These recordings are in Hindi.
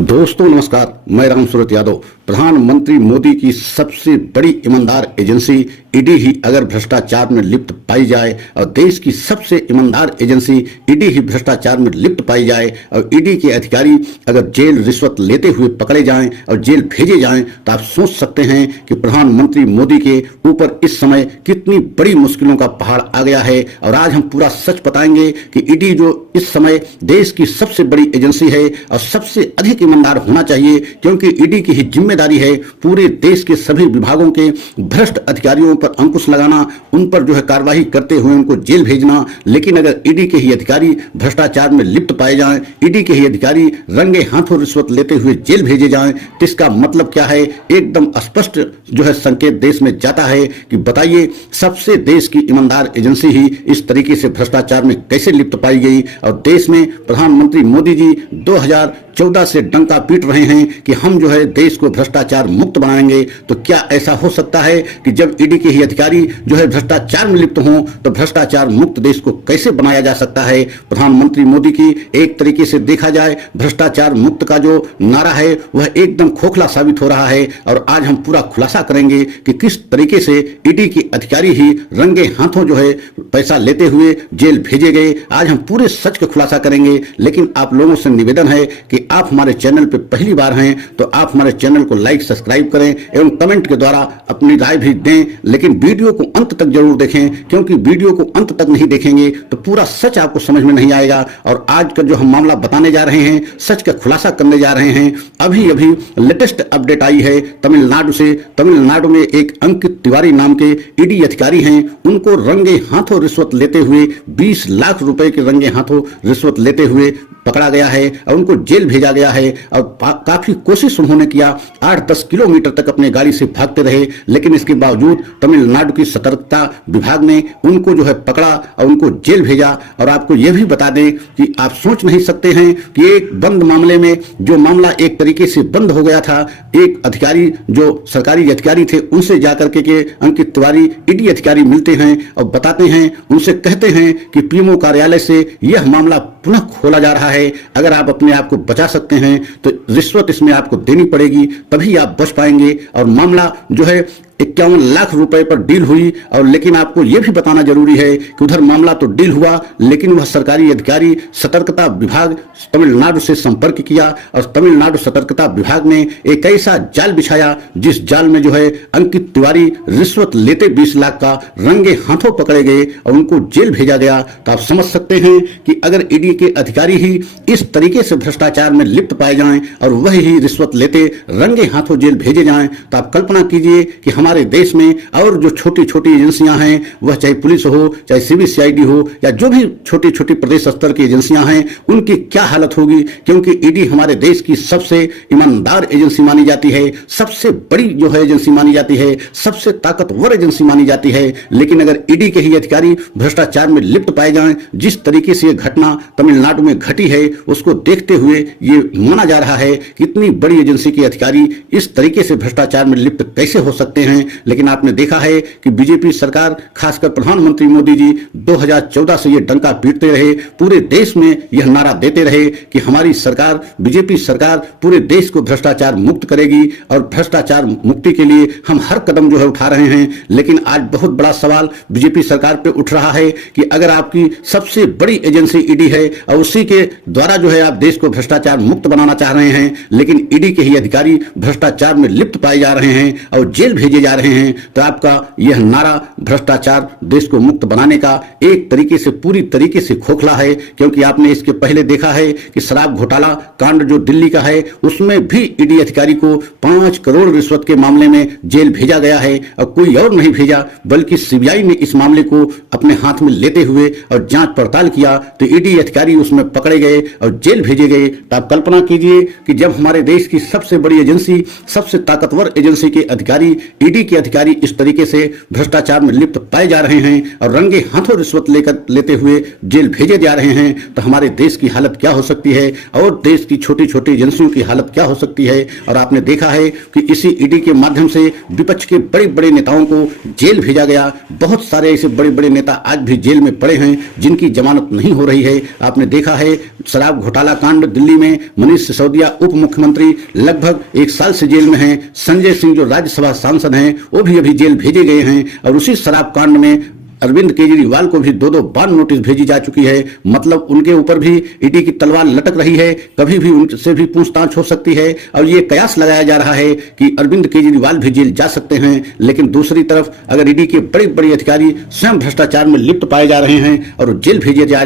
दोस्तों नमस्कार, मैं राम सूरत यादव। प्रधानमंत्री मोदी की सबसे बड़ी ईमानदार एजेंसी ईडी ही अगर भ्रष्टाचार में लिप्त पाई जाए और देश की सबसे ईमानदार एजेंसी ईडी ही भ्रष्टाचार में लिप्त पाई जाए और ईडी के अधिकारी अगर जेल रिश्वत लेते हुए पकड़े जाएं और जेल भेजे जाएं तो आप सोच सकते हैं कि प्रधानमंत्री मोदी के ऊपर इस समय कितनी बड़ी मुश्किलों का पहाड़ आ गया है। और आज हम पूरा सच बताएंगे कि ईडी जो इस समय देश की सबसे बड़ी एजेंसी है और सबसे अधिक ईमानदार होना चाहिए, क्योंकि ईडी की ही जिम्मेदारी है पूरे देश के सभी विभागों के भ्रष्ट अधिकारियों पर अंकुश लगाना, उन पर जो है कार्रवाई करते हुए उनको जेल भेजना। लेकिन अगर ईडी के ही अधिकारी भ्रष्टाचार में लिप्त पाए जाएं, ईडी के ही अधिकारी रंगे हाथों रिश्वत लेते हुए जेल भेजे जाएं, तो इसका मतलब क्या है? एकदम स्पष्ट जो है संकेत देश में जाता है कि बताइए सबसे देश की ईमानदार एजेंसी ही इस तरीके से भ्रष्टाचार में कैसे लिप्त पाई गई। और देश में प्रधानमंत्री मोदी जी 2014 से डंका पीट रहे हैं कि हम जो है देश को भ्रष्टाचार मुक्त बनाएंगे। तो क्या ऐसा हो सकता है कि जब ईडी के ही अधिकारी जो है भ्रष्टाचार में लिप्त हों तो भ्रष्टाचार मुक्त देश को कैसे बनाया जा सकता है? प्रधानमंत्री मोदी की एक तरीके से देखा जाए भ्रष्टाचार मुक्त का जो नारा है वह एकदम खोखला साबित हो रहा है। और आज हम पूरा खुलासा करेंगे कि किस तरीके से ईडी के अधिकारी ही रंगे हाथों जो है पैसा लेते हुए जेल भेजे गए। आज हम पूरे सच का खुलासा करेंगे। लेकिन आप लोगों से निवेदन है कि आप हमारे चैनल पर पहली बार हैं तो आप हमारे चैनल को लाइक सब्सक्राइब करें एवं कमेंट के द्वारा अपनी राय भी दें। लेकिन वीडियो को अंत तक जरूर देखें, क्योंकि वीडियो को अंत तक नहीं देखेंगे तो पूरा सच आपको समझ में नहीं आएगा। और आज का जो हम मामला बताने जा रहे हैं, सच का खुलासा करने जा रहे हैं, अभी अभी लेटेस्ट अपडेट आई है तमिलनाडु से। तमिलनाडु में एक अंकित तिवारी नाम के ईडी अधिकारी हैं, उनको रंगे हाथों रिश्वत लेते हुए 20 लाख रुपए के रंगे हाथों रिश्वत लेते हुए पकड़ा गया है और उनको जेल भेजा गया है। और काफी कोशिश उन्होंने किया, 8-10 किलोमीटर तक अपने गाड़ी से भागते रहे, लेकिन इसके बावजूद तमिलनाडु की सतर्कता विभाग ने उनको जो है पकड़ा और उनको जेल भेजा। और आपको यह भी बता दें कि आप सोच नहीं सकते हैं कि एक बंद मामले में जो मामला एक तरीके से बंद हो गया था, एक अधिकारी जो सरकारी अधिकारी थे उनसे जाकर के अंकित तिवारी ईडी अधिकारी मिलते हैं और बताते हैं, उनसे कहते हैं कि पीएमओ कार्यालय से यह मामला पुनः खोला जा रहा है। अगर आप अपने आप को बचा सकते हैं तो रिश्वत इसमें आपको देनी पड़ेगी, तभी आप बच पाएंगे। और मामला जो है 51 लाख रुपए पर डील हुई। और लेकिन आपको यह भी बताना जरूरी है कि उधर मामला तो डील हुआ, लेकिन वह सरकारी अधिकारी सतर्कता विभाग तमिलनाडु से संपर्क किया और तमिलनाडु सतर्कता विभाग ने एक ऐसा जाल बिछाया जिस जाल में जो है अंकित तिवारी रिश्वत लेते 20 लाख का रंगे हाथों पकड़े गए और उनको जेल भेजा गया। तो आप समझ सकते हैं कि अगर ईडी के अधिकारी ही इस तरीके से भ्रष्टाचार में लिप्त पाए जाएं और वह ही रिश्वत लेते रंगे हाथों जेल भेजे जाएं, तो आप कल्पना कीजिए कि हमारे देश में और जो छोटी छोटी एजेंसियां हैं, वह चाहे पुलिस हो, चाहे सीबीसीआईडी हो, या जो भी छोटी छोटी प्रदेश स्तर की एजेंसियां हैं, उनकी क्या हालत होगी। क्योंकि ईडी हमारे देश की सबसे ईमानदार एजेंसी मानी जाती है, सबसे बड़ी जो है एजेंसी मानी जाती है, सबसे ताकतवर एजेंसी मानी जाती है। लेकिन अगर ईडी के ही अधिकारी भ्रष्टाचार में लिप्त पाए जाएं, जिस तरीके से यह घटना तमिलनाडु में घटी है, उसको देखते हुए ये माना जा रहा है कि इतनी बड़ी एजेंसी के अधिकारी इस तरीके से भ्रष्टाचार में लिप्त कैसे हो सकते हैं। लेकिन आपने देखा है कि बीजेपी सरकार, खासकर प्रधानमंत्री मोदी जी 2014 से ये डंका पीटते रहे, पूरे देश में यह नारा देते रहे कि हमारी सरकार, बीजेपी सरकार पूरे देश को भ्रष्टाचार मुक्त करेगी और भ्रष्टाचार मुक्ति के लिए हम हर कदम जो है उठा रहे हैं। लेकिन आज बहुत बड़ा सवाल बीजेपी सरकार पे उठ रहा है कि अगर आपकी सबसे बड़ी एजेंसी ईडी है और उसी के द्वारा जो है आप देश को भ्रष्टाचार मुक्त बनाना चाह रहे हैं, लेकिन ईडी के ही अधिकारी भ्रष्टाचार में लिप्त पाए जा रहे हैं और जेल भेजे जा रहे हैं, तो आपका यह नारा भ्रष्टाचार देश को मुक्त बनाने का एक तरीके से पूरी तरीके से खोखला है। क्योंकि आपने इसके पहले देखा है कि शराब घोटाला कांड जो दिल्ली का है, उसमें भी ईडी अधिकारी को 5 करोड़ रिश्वत के मामले में जेल भेजा गया है और कोई और नहीं भेजा, बल्कि सीबीआई ने इस मामले को अपने हाथ में लेते हुए और जांच पड़ताल किया तो ईडी अधिकारी उसमें पकड़े गए और जेल भेजे गए। तो आप कल्पना कीजिए कि जब हमारे देश की सबसे बड़ी एजेंसी, सबसे ताकतवर एजेंसी के अधिकारी ईडी ईडी के अधिकारी इस तरीके से भ्रष्टाचार में लिप्त पाए जा रहे हैं और रंगे हाथों रिश्वत लेते हुए जेल भेजे जा रहे हैं, तो हमारे देश की हालत क्या हो सकती है और देश की छोटी छोटी एजेंसियों की हालत क्या हो सकती है। और आपने देखा है कि इसी ईडी के माध्यम से विपक्ष के बड़े बड़े नेताओं को जेल भेजा गया। बहुत सारे ऐसे बड़े बड़े नेता आज भी जेल में पड़े हैं जिनकी जमानत नहीं हो रही है। आपने देखा है शराब घोटाला कांड दिल्ली में मनीष सिसोदिया उप मुख्यमंत्री लगभग 1 साल से जेल में हैं। संजय सिंह जो राज्यसभा सांसद हैं वो भी अभी जेल भेजे गए हैं। और उसी शराब कांड में अरविंद केजरीवाल को भी 2-2 बार नोटिस भेजी जा चुकी है। मतलब उनके ऊपर भी ईडी की तलवार लटक रही है, कभी भी उनसे भी पूछताछ हो सकती है। और ये कयास लगाया जा रहा है कि अरविंद केजरीवाल भी जेल जा सकते हैं। लेकिन दूसरी तरफ अगर ईडी के बड़े बड़े अधिकारी स्वयं भ्रष्टाचार में लिप्त पाए जा रहे हैं और जेल भेजे जा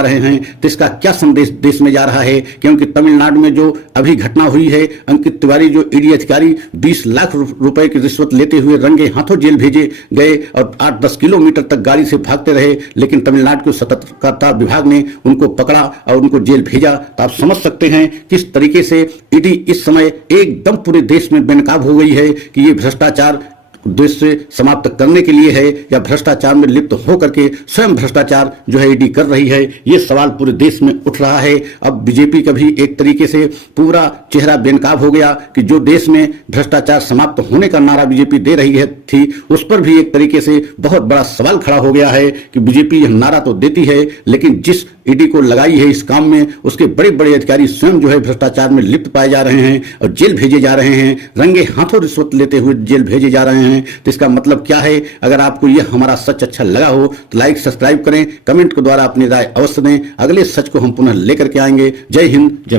रहे हैं, तो इसका क्या संदेश देश में जा रहा है। क्योंकि तमिलनाडु में जो अभी घटना हुई है, अंकित तिवारी जो ईडी अधिकारी 20 लाख रुपए की रिश्वत लेते हुए रंगे हाथों जेल भेजे गए और 8-10 किलोमीटर तक गाड़ी से भागते रहे, लेकिन तमिलनाडु के सतर्कता विभाग ने उनको पकड़ा और उनको जेल भेजा। तो आप समझ सकते हैं किस तरीके से ईडी इस समय एकदम पूरे देश में बेनकाब हो गई है कि ये भ्रष्टाचार देश से समाप्त करने के लिए है या भ्रष्टाचार में लिप्त होकर के स्वयं भ्रष्टाचार जो है ईडी कर रही है। ये सवाल पूरे देश में उठ रहा है। अब बीजेपी का भी एक तरीके से पूरा चेहरा बेनकाब हो गया कि जो देश में भ्रष्टाचार समाप्त होने का नारा बीजेपी दे रही थी, उस पर भी एक तरीके से बहुत बड़ा सवाल खड़ा हो गया है कि बीजेपी यह नारा तो देती है, लेकिन जिस ईडी को लगाई है इस काम में, उसके बड़े बड़े अधिकारी स्वयं जो है भ्रष्टाचार में लिप्त पाए जा रहे हैं और जेल भेजे जा रहे हैं, रंगे हाथों रिश्वत लेते हुए जेल भेजे जा रहे हैं। तो इसका मतलब क्या है। अगर आपको यह हमारा सच अच्छा लगा हो तो लाइक सब्सक्राइब करें, कमेंट के द्वारा अपनी राय अवश्य दें। अगले सच को हम पुनः लेकर के आएंगे। जय हिंद, जय भारत।